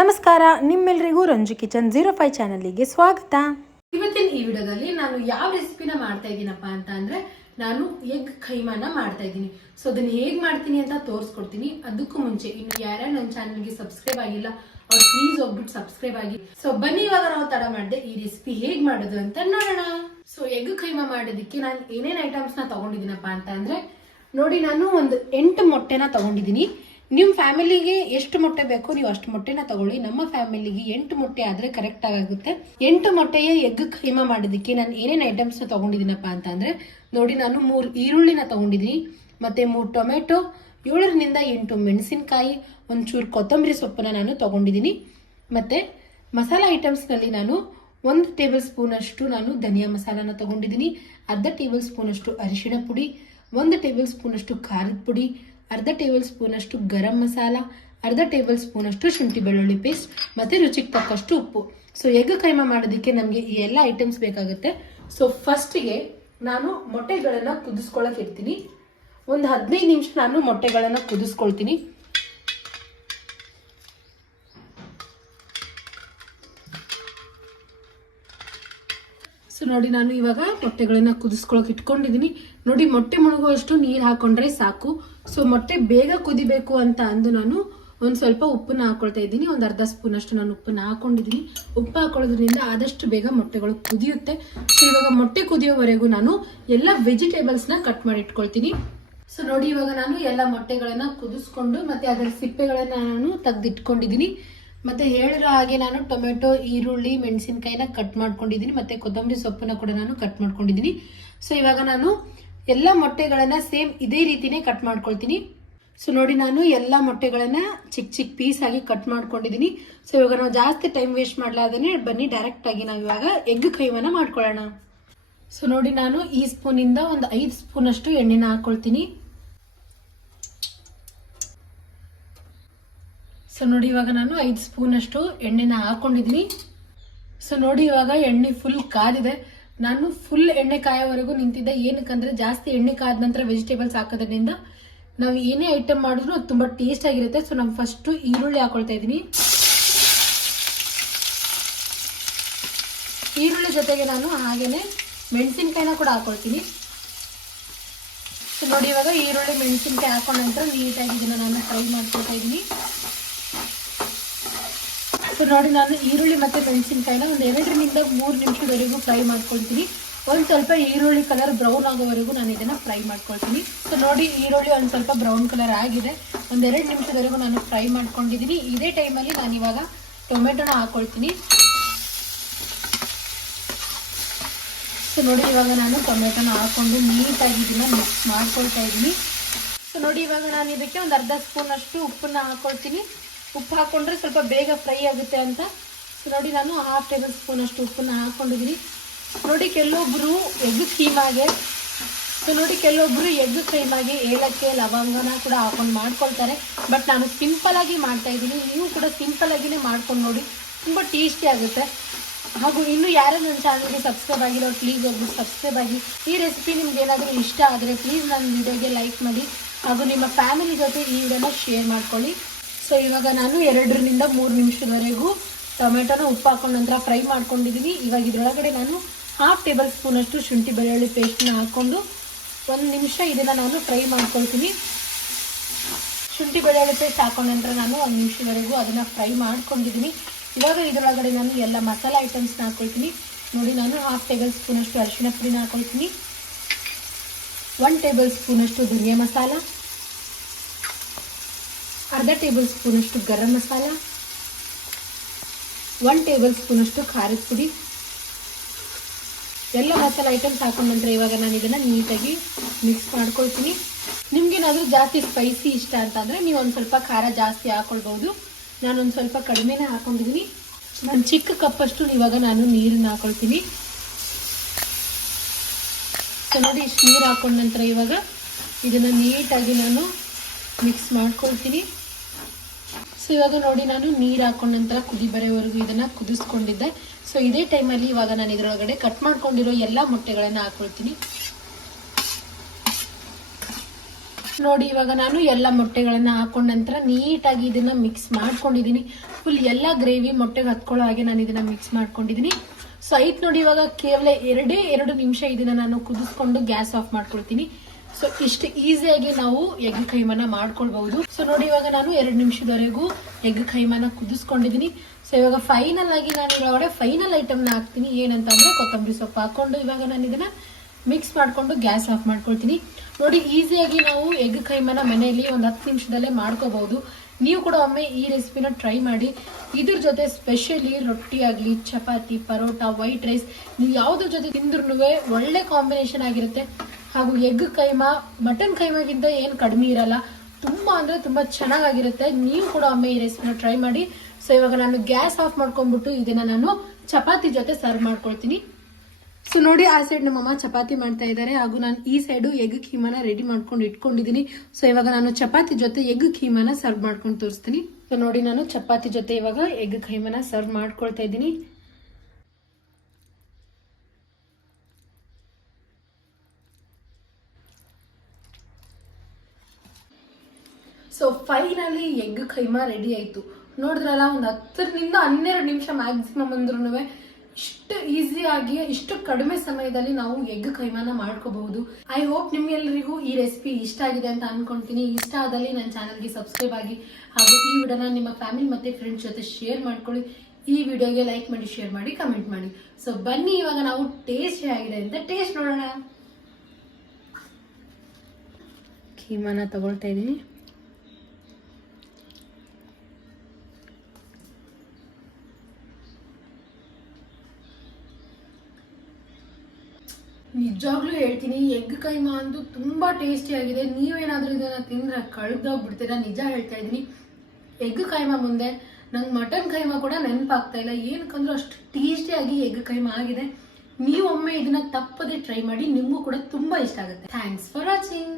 ನಮಸ್ಕಾರ, ನಿಮ್ಮೆಲ್ಲರಿಗೂ ರಂಜು ಕಿಚನ್ 05 ಚಾನಲ್ಗೆ ಸ್ವಾಗತ. ಇವತ್ತಿನ ಈ ವಿಡಿಯೋದಲ್ಲಿ ನಾನು ಯಾವ ರೆಸಿಪಿನ ಮಾಡ್ತಾ ಇದ್ದೀನಪ್ಪ ಅಂತ ಅಂದ್ರೆ ನಾನು ಎಗ್ ಖೈಮಾನ ಮಾಡ್ತಾ ಇದ್ದೀನಿ. ಸೊ ಅದನ್ನ ಹೇಗ್ ಮಾಡ್ತೀನಿ ಅಂತ ತೋರಿಸ್ಕೊಡ್ತೀನಿ. ಅದಕ್ಕೂ ಮುಂಚೆ ಇನ್ನು ಯಾರ್ಯಾರು ನನ್ನ ಚಾನಲ್ಗೆ ಸಬ್ಸ್ಕ್ರೈಬ್ ಆಗಿಲ್ಲ ಅವ್ರು ಪ್ಲೀಸ್ ಹೋಗ್ಬಿಟ್ಟು ಸಬ್ಸ್ಕ್ರೈಬ್ ಆಗಿ. ಸೊ ಬನ್ನಿ, ಇವಾಗ ನಾವು ತಡ ಮಾಡದೆ ಈ ರೆಸಿಪಿ ಹೇಗ್ ಮಾಡೋದು ಅಂತ ನೋಡೋಣ. ಸೊ ಎಗ್ ಖೈಮಾ ಮಾಡೋದಕ್ಕೆ ನಾನು ಏನೇನ್ ಐಟಮ್ಸ್ ನ ತಗೊಂಡಿದ್ದೀನಪ್ಪ ಅಂತ ಅಂದ್ರೆ ನೋಡಿ, ನಾನು ಒಂದು 8 ಮೊಟ್ಟೆನ ತಗೊಂಡಿದ್ದೀನಿ. ನಿಮ್ಮ ಫ್ಯಾಮಿಲಿಗೆ ಎಷ್ಟು ಮೊಟ್ಟೆ ಬೇಕು ನೀವು ಅಷ್ಟು ಮೊಟ್ಟೆನ ತಗೊಳ್ಳಿ. ನಮ್ಮ ಫ್ಯಾಮಿಲಿಗೆ 8 ಮೊಟ್ಟೆ ಆದ್ರೆ ಕರೆಕ್ಟ್ ಆಗುತ್ತೆ. 8 ಮೊಟ್ಟೆಯ ಎಗ್ ಖೈಮಾ ಮಾಡೋದಕ್ಕೆ ನಾನು ಏನೇನು ಐಟಮ್ಸ್ ನ ತಗೊಂಡಿದ್ದೀನಪ್ಪ ಅಂತ ಅಂದ್ರೆ ನೋಡಿ, ನಾನು 3 ಈರುಳ್ಳಿನ ತಗೊಂಡಿದ್ದೀನಿ, ಮತ್ತೆ 3 ಟೊಮೆಟೊ, 7ರಿಂದ 8 ಮೆಣಸಿನಕಾಯಿ, ಒಂಚೂರು ಕೊತ್ತಂಬರಿ ಸೊಪ್ಪನ್ನ ನಾನು ತಗೊಂಡಿದ್ದೀನಿ. ಮತ್ತೆ ಮಸಾಲಾ ಐಟಮ್ಸ್ ನಲ್ಲಿ ನಾನು 1 ಟೇಬಲ್ ಸ್ಪೂನ್ ಅಷ್ಟು ನಾನು ಧನಿಯಾ ಮಸಾಲಾನ ತಗೊಂಡಿದ್ದೀನಿ, ಅರ್ಧ ಟೇಬಲ್ ಸ್ಪೂನ್ ಅಷ್ಟು ಅರಿಶಿಣ ಪುಡಿ, 1 ಟೇಬಲ್ ಸ್ಪೂನ್ ಅಷ್ಟು ಖಾರದ ಪುಡಿ, ಅರ್ಧ ಟೇಬಲ್ ಸ್ಪೂನ್ ಅಷ್ಟು ಗರಂ ಮಸಾಲ, ಅರ್ಧ ಟೇಬಲ್ ಸ್ಪೂನ್ ಅಷ್ಟು ಶುಂಠಿ ಬೆಳ್ಳುಳ್ಳಿ ಪೇಸ್ಟ್, ಮತ್ತೆ ರುಚಿಗೆ ತಕ್ಕಷ್ಟು ಉಪ್ಪು. ಸೊ ಎಗ್ ಖೈಮಾ ಮಾಡೋದಕ್ಕೆ ನಮಗೆ ಈ ಎಲ್ಲ ಐಟಮ್ಸ್ ಬೇಕಾಗುತ್ತೆ. ಸೊ ಫಸ್ಟಿಗೆ ನಾನು ಮೊಟ್ಟೆಗಳನ್ನ ಕುದಿಸ್ಕೊಳಕ್ ಇಡ್ತೀನಿ. ಒಂದು 15 ನಿಮಿಷ ನಾನು ಮೊಟ್ಟೆಗಳನ್ನ ಕುದಿಸ್ಕೊಳ್ತೀನಿ. ಸೊ ನೋಡಿ, ನಾನು ಇವಾಗ ಮೊಟ್ಟೆಗಳನ್ನ ಕುದಿಸ್ಕೊಳಕ್ ಇಟ್ಕೊಂಡಿದ್ದೀನಿ. ನೋಡಿ, ಮೊಟ್ಟೆ ಮುಳುಗುವಷ್ಟು ನೀರು ಹಾಕೊಂಡ್ರೆ ಸಾಕು. ಸೊ ಮೊಟ್ಟೆ ಬೇಗ ಕುದಿಬೇಕು ಅಂತ ಅಂದು ನಾನು ಒಂದು ಸ್ವಲ್ಪ ಉಪ್ಪನ್ನ ಹಾಕೊಳ್ತಾ ಇದ್ದೀನಿ. ಒಂದು ಅರ್ಧ ಸ್ಪೂನ್ ಅಷ್ಟು ನಾನು ಉಪ್ಪನ್ನ ಹಾಕೊಂಡಿದ್ದೀನಿ. ಉಪ್ಪು ಹಾಕೊಳ್ಳೋದ್ರಿಂದ ಆದಷ್ಟು ಬೇಗ ಮೊಟ್ಟೆಗಳು ಕುದಿಯುತ್ತೆ. ಸೊ ಇವಾಗ ಮೊಟ್ಟೆ ಕುದಿಯೋವರೆಗೂ ನಾನು ಎಲ್ಲ ವೆಜಿಟೇಬಲ್ಸ್ನ ಕಟ್ ಮಾಡಿ ಇಟ್ಕೊಳ್ತೀನಿ. ಸೊ ನೋಡಿ, ಇವಾಗ ನಾನು ಎಲ್ಲ ಮೊಟ್ಟೆಗಳನ್ನ ಕುದಿಸ್ಕೊಂಡು ಮತ್ತೆ ಅದರ ಸಿಪ್ಪೆಗಳನ್ನ ನಾನು ತೆಗೆದಿಟ್ಕೊಂಡಿದ್ದೀನಿ. ಮತ್ತೆ ಹೇಳಿರೋ ಹಾಗೆ ನಾನು ಟೊಮೆಟೊ, ಈರುಳ್ಳಿ, ಮೆಣಸಿನಕಾಯಿನ ಕಟ್ ಮಾಡ್ಕೊಂಡಿದ್ದೀನಿ, ಮತ್ತೆ ಕೊತ್ತಂಬರಿ ಸೊಪ್ಪನ್ನ ಕೂಡ ನಾನು ಕಟ್ ಮಾಡ್ಕೊಂಡಿದ್ದೀನಿ. ಸೊ ಇವಾಗ ನಾನು ಎಲ್ಲ ಮೊಟ್ಟೆಗಳನ್ನ ಸೇಮ್ ಇದೇ ರೀತಿನೇ ಕಟ್ ಮಾಡ್ಕೊಳ್ತೀನಿ. ಸೊ ನೋಡಿ, ನಾನು ಎಲ್ಲ ಮೊಟ್ಟೆಗಳನ್ನ ಚಿಕ್ಕ ಚಿಕ್ಕ ಪೀಸ್ ಆಗಿ ಕಟ್ ಮಾಡ್ಕೊಂಡಿದ್ದೀನಿ. ಸೊ ಇವಾಗ ನಾವು ಜಾಸ್ತಿ ಟೈಮ್ ವೇಸ್ಟ್ ಮಾಡ್ಲಾರ್ದೇನೆ ಬನ್ನಿ ಡೈರೆಕ್ಟ್ ಆಗಿ ನಾವು ಇವಾಗ ಎಗ್ ಖೈಮಾನ ಮಾಡ್ಕೊಳ್ಳೋಣ. ಸೊ ನೋಡಿ, ನಾನು ಈ ಸ್ಪೂನ್ ಇಂದ ಒಂದು 5 ಸ್ಪೂನ್ ಅಷ್ಟು ಎಣ್ಣೆನ ಹಾಕೊಳ್ತೀನಿ. ಸೊ ನೋಡಿ, ಇವಾಗ ನಾನು 5 ಸ್ಪೂನ್ ಅಷ್ಟು ಎಣ್ಣೆನ ಹಾಕೊಂಡಿದ್ದೀನಿ. ಸೊ ನೋಡಿ, ಇವಾಗ ಎಣ್ಣೆ ಫುಲ್ ಕಾದಿದೆ. ನಾನು ಫುಲ್ ಎಣ್ಣೆ ಕಾಯೋವರೆಗೂ ನಿಂತಿದ್ದೆ. ಏನಕ್ಕಂದ್ರೆ ಜಾಸ್ತಿ ಎಣ್ಣೆ ಕಾದ ನಂತರ ವೆಜಿಟೇಬಲ್ಸ್ ಹಾಕೋದ್ರಿಂದ ನಾವು ಏನೇ ಐಟಮ್ ಮಾಡಿದ್ರು ಅದು ತುಂಬಾ ಟೇಸ್ಟ್ ಆಗಿರುತ್ತೆ. ಸೊ ನಾನು ಫಸ್ಟ್ ಈರುಳ್ಳಿ ಹಾಕೊಳ್ತಾ ಇದ್ದೀನಿ. ಈರುಳ್ಳಿ ಜೊತೆಗೆ ನಾನು ಹಾಗೇನೆ ಮೆಣಸಿನಕಾಯಿನ ಕೂಡ ಹಾಕೊಳ್ತೀನಿ. ಸೊ ನೋಡಿ, ಇವಾಗ ಈರುಳ್ಳಿ ಮೆಣಸಿನಕಾಯಿ ಹಾಕೊಂಡ ನಂತರ ನೀಟಾಗಿ ಇದನ್ನ ನಾನು ಫ್ರೈ ಮಾಡ್ಕೊಳ್ತಾ ಇದ್ದೀನಿ. ಸೊ ನೋಡಿ, ನಾನು ಈರುಳ್ಳಿ ಮತ್ತೆ ಮೆಣಸಿನಕಾಯಿನ ಒಂದು 2ರಿಂದ 3 ನಿಮಿಷದವರೆಗೂ ಫ್ರೈ ಮಾಡ್ಕೊಳ್ತೀನಿ. ಒಂದು ಸ್ವಲ್ಪ ಈರುಳ್ಳಿ ಕಲರ್ ಬ್ರೌನ್ ಆಗೋವರೆಗೂ ನಾನು ಇದನ್ನ ಫ್ರೈ ಮಾಡ್ಕೊಳ್ತೀನಿ. ಸೊ ನೋಡಿ, ಈರುಳ್ಳಿ ಒಂದು ಸ್ವಲ್ಪ ಬ್ರೌನ್ ಕಲರ್ ಆಗಿದೆ. ಒಂದು 2 ನಿಮಿಷದವರೆಗೂ ನಾನು ಫ್ರೈ ಮಾಡ್ಕೊಂಡಿದ್ದೀನಿ. ಇದೇ ಟೈಮಲ್ಲಿ ನಾನು ಇವಾಗ ಟೊಮೆಟೊನ ಹಾಕೊಳ್ತೀನಿ. ಸೊ ನೋಡಿ, ಇವಾಗ ನಾನು ಟೊಮೆಟೊನ ಹಾಕೊಂಡು ನೀಟಾಗಿ ಇದನ್ನ ಮಿಕ್ಸ್ ಮಾಡ್ಕೊಳ್ತಾ ಇದ್ದೀನಿ. ಸೊ ನೋಡಿ, ಇವಾಗ ನಾನು ಇದಕ್ಕೆ ಒಂದು ಅರ್ಧ ಸ್ಪೂನ್ ಅಷ್ಟು ಉಪ್ಪನ್ನ ಹಾಕೊಳ್ತೀನಿ. ಉಪ್ಪು ಹಾಕೊಂಡ್ರೆ ಸ್ವಲ್ಪ ಬೇಗ ಫ್ರೈ ಆಗುತ್ತೆ ಅಂತ. ಸೊ ನೋಡಿ, ನಾನು 1/2 ಟೇಬಲ್ ಸ್ಪೂನ್ ಅಷ್ಟು ಉಪ್ಪನ್ನ ಹಾಕೊಂಡಿದ್ದೀನಿ. ನೋಡಿ, ಕೆಲವೊಬ್ರು ಎಗ್ ಖೈಮಾಗೆ ಏಲಕ್ಕಿ, ಲವಂಗನ ಕೂಡ ಹಾಕೊಂಡು ಮಾಡ್ಕೊಳ್ತಾರೆ. ಬಟ್ ನಾನು ಸಿಂಪಲ್ ಆಗಿ ಮಾಡ್ತಾ ಇದ್ದೀನಿ. ನೀವು ಕೂಡ ಸಿಂಪಲ್ ಆಗಿನೇ ಮಾಡ್ಕೊಂಡು ನೋಡಿ, ತುಂಬ ಟೇಸ್ಟಿ ಆಗುತ್ತೆ. ಹಾಗೂ ಇನ್ನು ಯಾರು ನನ್ನ ಚಾನಲ್ಗೆ ಸಬ್ಸ್ಕ್ರೈಬ್ ಆಗಿಲ್ಲ ಪ್ಲೀಸ್ ಹೋಗ್ಬಿಟ್ಟು ಸಬ್ಸ್ಕ್ರೈಬ್ ಆಗಿ. ಈ ರೆಸಿಪಿ ನಿಮ್ಗೆ ಏನಾದರೂ ಇಷ್ಟ ಆದರೆ ಪ್ಲೀಸ್ ನನ್ನ ವಿಡಿಯೋಗೆ ಲೈಕ್ ಮಾಡಿ ಹಾಗೂ ನಿಮ್ಮ ಫ್ಯಾಮಿಲಿ ಜೊತೆ ಈ ವಿಡಿಯೋನ ಶೇರ್ ಮಾಡ್ಕೊಳ್ಳಿ. ಸೊ ಇವಾಗ ನಾನು 2ರಿಂದ 3 ನಿಮಿಷದವರೆಗೂ ಟೊಮೆಟೊನ ಉಪ್ಪು ಹಾಕೊಂಡ ನಂತರ ಫ್ರೈ ಮಾಡ್ಕೊಂಡಿದ್ದೀನಿ. ಇವಾಗ ಇದರೊಳಗಡೆ ನಾನು 1/2 ಟೇಬಲ್ ಸ್ಪೂನ್ ಅಷ್ಟು ಶುಂಠಿ ಬೆಳ್ಳುಳ್ಳಿ ಪೇಸ್ಟ್ನ ಹಾಕೊಂಡು 1 ನಿಮಿಷ ಇದನ್ನು ನಾನು ಫ್ರೈ ಮಾಡ್ಕೊಳ್ತೀನಿ. ಶುಂಠಿ ಬೆಳ್ಳುಳ್ಳಿ ಪೇಸ್ಟ್ ಹಾಕೊಂಡ ನಂತರ ನಾನು 1 ನಿಮಿಷದವರೆಗೂ ಅದನ್ನು ಫ್ರೈ ಮಾಡ್ಕೊಂಡಿದ್ದೀನಿ. ಇವಾಗ ಇದರೊಳಗಡೆ ನಾನು ಎಲ್ಲ ಮಸಾಲೆ ಐಟಮ್ಸ್ನ ಹಾಕೊಳ್ತೀನಿ. ನೋಡಿ, ನಾನು 1/2 ಟೇಬಲ್ ಸ್ಪೂನ್ ಅಷ್ಟು ಅರಿಶಿಣ ಪುಡಿನ ಹಾಕೊಳ್ತೀನಿ, 1 ಟೇಬಲ್ ಸ್ಪೂನ್ ಅಷ್ಟು ಧನಿಯಾ ಮಸಾಲ, ಅರ್ಧ ಟೇಬಲ್ ಸ್ಪೂನ್ ಅಷ್ಟು ಗರಂ ಮಸಾಲ, 1 ಟೇಬಲ್ ಸ್ಪೂನ್ ಅಷ್ಟು ಖಾರದ ಪುಡಿ. ಎಲ್ಲ ಮಸಾಲೆ ಐಟಮ್ಸ್ ಹಾಕೊಂಡ ನಂತರ ಇವಾಗ ನಾನು ಇದನ್ನ ನೀಟಾಗಿ ಮಿಕ್ಸ್ ಮಾಡ್ಕೊಳ್ತೀನಿ. ನಿಮ್ಗೇನಾದ್ರೂ ಜಾಸ್ತಿ ಸ್ಪೈಸಿ ಇಷ್ಟ ಅಂತಂದ್ರೆ ನೀವು ಒಂದು ಸ್ವಲ್ಪ ಖಾರ ಜಾಸ್ತಿ ಹಾಕೊಳ್ಬಹುದು. ನಾನೊಂದು ಸ್ವಲ್ಪ ಕಡಿಮೆನೇ ಹಾಕೊಂಡಿದ್ದೀನಿ. ಒಂದು ಚಿಕ್ಕ ಕಪ್ಪಷ್ಟು ಇವಾಗ ನಾನು ನೀರನ್ನ ಹಾಕೊಳ್ತೀನಿ. ಸೊ ನೋಡಿ, ಇಷ್ಟು ನೀರು ಹಾಕೊಂಡ ನಂತರ ಇವಾಗ ಇದನ್ನ ನೀಟಾಗಿ ನಾನು ಮಿಕ್ಸ್ ಮಾಡ್ಕೊಳ್ತೀನಿ. ಸೊ ಇವಾಗ ನೋಡಿ, ನಾನು ನೀರು ಹಾಕೊಂಡ ನಂತರ ಕುದಿ ಬರೋವರೆಗೂ ಇದನ್ನ ಕುದಿಸ್ಕೊಂಡಿದ್ದೆ. ಸೊ ಇದೇ ಟೈಮಲ್ಲಿ ಇವಾಗ ನಾನು ಇದರೊಳಗಡೆ ಕಟ್ ಮಾಡ್ಕೊಂಡಿರೋ ಎಲ್ಲ ಮೊಟ್ಟೆಗಳನ್ನ ಹಾಕೊಳ್ತೀನಿ. ನೋಡಿ ಇವಾಗ ನಾನು ಎಲ್ಲ ಮೊಟ್ಟೆಗಳನ್ನ ಹಾಕೊಂಡ ನಂತರ ನೀಟಾಗಿ ಇದನ್ನ ಮಿಕ್ಸ್ ಮಾಡ್ಕೊಂಡಿದೀನಿ. ಫುಲ್ ಎಲ್ಲ ಗ್ರೇವಿ ಮೊಟ್ಟೆಗೆ ಹತ್ಕೊಳ್ಳೋ ಹಾಗೆ ನಾನು ಇದನ್ನ ಮಿಕ್ಸ್ ಮಾಡ್ಕೊಂಡಿದೀನಿ. ಸೊ ಆಯ್ತು ನೋಡಿ, ಇವಾಗ ಕೇವಲ 2 ನಿಮಿಷ ಇದನ್ನ ನಾನು ಕುದಿಸ್ಕೊಂಡು ಗ್ಯಾಸ್ ಆಫ್ ಮಾಡ್ಕೊಳ್ತೀನಿ. ಸೊ ಇಷ್ಟು ಈಸಿಯಾಗಿ ನಾವು ಎಗ್ ಕೈಮಾನ ಮಾಡ್ಕೊಳ್ಬಹುದು. ಸೊ ನೋಡಿ ಇವಾಗ ನಾನು 2 ನಿಮಿಷದವರೆಗೂ ಎಗ್ ಕೈಮಾನ ಕುದಿಸ್ಕೊಂಡಿದೀನಿ. ಸೊ ಇವಾಗ ಫೈನಲ್ ಆಗಿ ನಾನು ಇವಾಗ ಫೈನಲ್ ಐಟಮ್ನ ಹಾಕ್ತೀನಿ. ಏನಂತ ಅಂದ್ರೆ ಕೊತ್ತಂಬರಿ ಸೊಪ್ಪು ಹಾಕೊಂಡು ಇವಾಗ ನಾನು ಇದನ್ನ ಮಿಕ್ಸ್ ಮಾಡ್ಕೊಂಡು ಗ್ಯಾಸ್ ಆಫ್ ಮಾಡ್ಕೊಳ್ತೀನಿ. ನೋಡಿ ಈಸಿಯಾಗಿ ನಾವು ಎಗ್ ಕೈಮಾನ ಮನೆಯಲ್ಲಿ ಒಂದು 10 ನಿಮಿಷದಲ್ಲೇ ಮಾಡ್ಕೋಬಹುದು. ನೀವು ಕೂಡ ಒಮ್ಮೆ ಈ ರೆಸಿಪಿನ ಟ್ರೈ ಮಾಡಿ. ಇದ್ರ ಜೊತೆ ಸ್ಪೆಷಲಿ ರೊಟ್ಟಿ ಆಗಲಿ, ಚಪಾತಿ, ಪರೋಟ, ವೈಟ್ ರೈಸ್, ನೀವು ಯಾವುದ್ರ ಜೊತೆ ತಿಂದ್ರೂ ಒಳ್ಳೆ ಕಾಂಬಿನೇಷನ್ ಆಗಿರುತ್ತೆ. ಹಾಗೂ ಎಗ್ ಕೈಮಾ ಮಟನ್ ಕೈಮಾಗಿಂತ ಏನು ಕಡಿಮೆ ಇರಲ್ಲ, ತುಂಬಾ ಅಂದ್ರೆ ತುಂಬಾ ಚೆನ್ನಾಗಿರುತ್ತೆ. ನೀವು ಕೂಡ ಒಮ್ಮೆ ಈ ರೆಸಿಪಿನ ಟ್ರೈ ಮಾಡಿ. ಸೊ ಇವಾಗ ನಾನು ಗ್ಯಾಸ್ ಆಫ್ ಮಾಡ್ಕೊಂಡ್ಬಿಟ್ಟು ಇದನ್ನ ನಾನು ಚಪಾತಿ ಜೊತೆ ಸರ್ವ್ ಮಾಡ್ಕೊಳ್ತೀನಿ. ಸೊ ನೋಡಿ, ಆ ಸೈಡ್ ನಮ್ಮಮ್ಮ ಚಪಾತಿ ಮಾಡ್ತಾ ಇದ್ದಾರೆ, ಹಾಗೂ ನಾನು ಈ ಸೈಡು ಎಗ್ ಕೀಮಾನ ರೆಡಿ ಮಾಡ್ಕೊಂಡು ಇಟ್ಕೊಂಡಿದ್ದೀನಿ. ಸೊ ಇವಾಗ ನಾನು ಚಪಾತಿ ಜೊತೆ ಎಗ್ ಕೀಮಾನ ಸರ್ವ್ ಮಾಡ್ಕೊಂಡು ತೋರಿಸ್ತೀನಿ. ಸೊ ನೋಡಿ, ನಾನು ಚಪಾತಿ ಜೊತೆ ಇವಾಗ ಎಗ್ ಕೀಮಾನ ಸರ್ವ್ ಮಾಡ್ಕೊಳ್ತಾ ಇದ್ದೀನಿ. So finally egg keema ready ಆಯ್ತು. ನೋಡಿದ್ರಲ್ಲ, ಒಂದು 10ರಿಂದ 12 ನಿಮಿಷ ಮ್ಯಾಕ್ಸಿಮಮ್ ಅಂದ್ರೂ ಇಷ್ಟು ಈಸಿಯಾಗಿ ಇಷ್ಟು ಕಡಿಮೆ ಸಮಯದಲ್ಲಿ ನಾವು ಎಗ್ ಕೈಮಾನ ಮಾಡ್ಕೋಬಹುದು. ಐ ಹೋಪ್ ನಿಮ್ಗೆಲ್ಲರಿಗೂ ಈ ರೆಸಿಪಿ ಇಷ್ಟ ಆಗಿದೆ ಅಂತ ಅನ್ಕೊಂತೀನಿ. ಇಷ್ಟ ಆದಲ್ಲಿ ನನ್ನ ಚಾನಲ್ಗೆ ಸಬ್ಸ್ಕ್ರೈಬ್ ಆಗಿ, ಹಾಗೂ ಈ ವಿಡಿಯೋನ ನಿಮ್ಮ ಫ್ಯಾಮಿಲಿ ಮತ್ತೆ ಫ್ರೆಂಡ್ಸ್ ಜೊತೆ ಶೇರ್ ಮಾಡ್ಕೊಳ್ಳಿ. ಈ ವಿಡಿಯೋಗೆ ಲೈಕ್ ಮಾಡಿ, ಶೇರ್ ಮಾಡಿ, ಕಮೆಂಟ್ ಮಾಡಿ. ಸೊ ಬನ್ನಿ ಇವಾಗ ನಾವು ಟೇಸ್ಟ್ ಹೇಗಿದೆ ಅಂತ ಟೇಸ್ಟ್ ನೋಡೋಣ. ಕೀಮಾನ ತಗೊಳ್ತಾ ಇದ್ದೀನಿ. ನಿಜವಾಗ್ಲೂ ಹೇಳ್ತೀನಿ, ಎಗ್ ಕೈಮಾ ಅಂತೂ ತುಂಬಾ ಟೇಸ್ಟಿ ಆಗಿದೆ. ನೀವೇನಾದ್ರೂ ಇದನ್ನ ತಿಂದ್ರೆ ಕಳ್ದೋಗ್ಬಿಡ್ತೀರಾ, ನಿಜ ಹೇಳ್ತಾ ಇದೀನಿ. ಎಗ್ ಕೈಮಾ ಮುಂದೆ ನಂಗೆ ಮಟನ್ ಕೈಮಾ ಕೂಡ ನೆನಪಾಗ್ತಾ ಇಲ್ಲ. ಏನಕ್ಕಂದ್ರೆ ಅಷ್ಟು ಟೇಸ್ಟಿಯಾಗಿ ಎಗ್ ಕೈಮಾ ಆಗಿದೆ. ನೀವೊಮ್ಮೆ ಇದನ್ನ ತಪ್ಪದೆ ಟ್ರೈ ಮಾಡಿ, ನಿಮಗೂ ಕೂಡ ತುಂಬಾ ಇಷ್ಟ ಆಗುತ್ತೆ. Thanks for watching.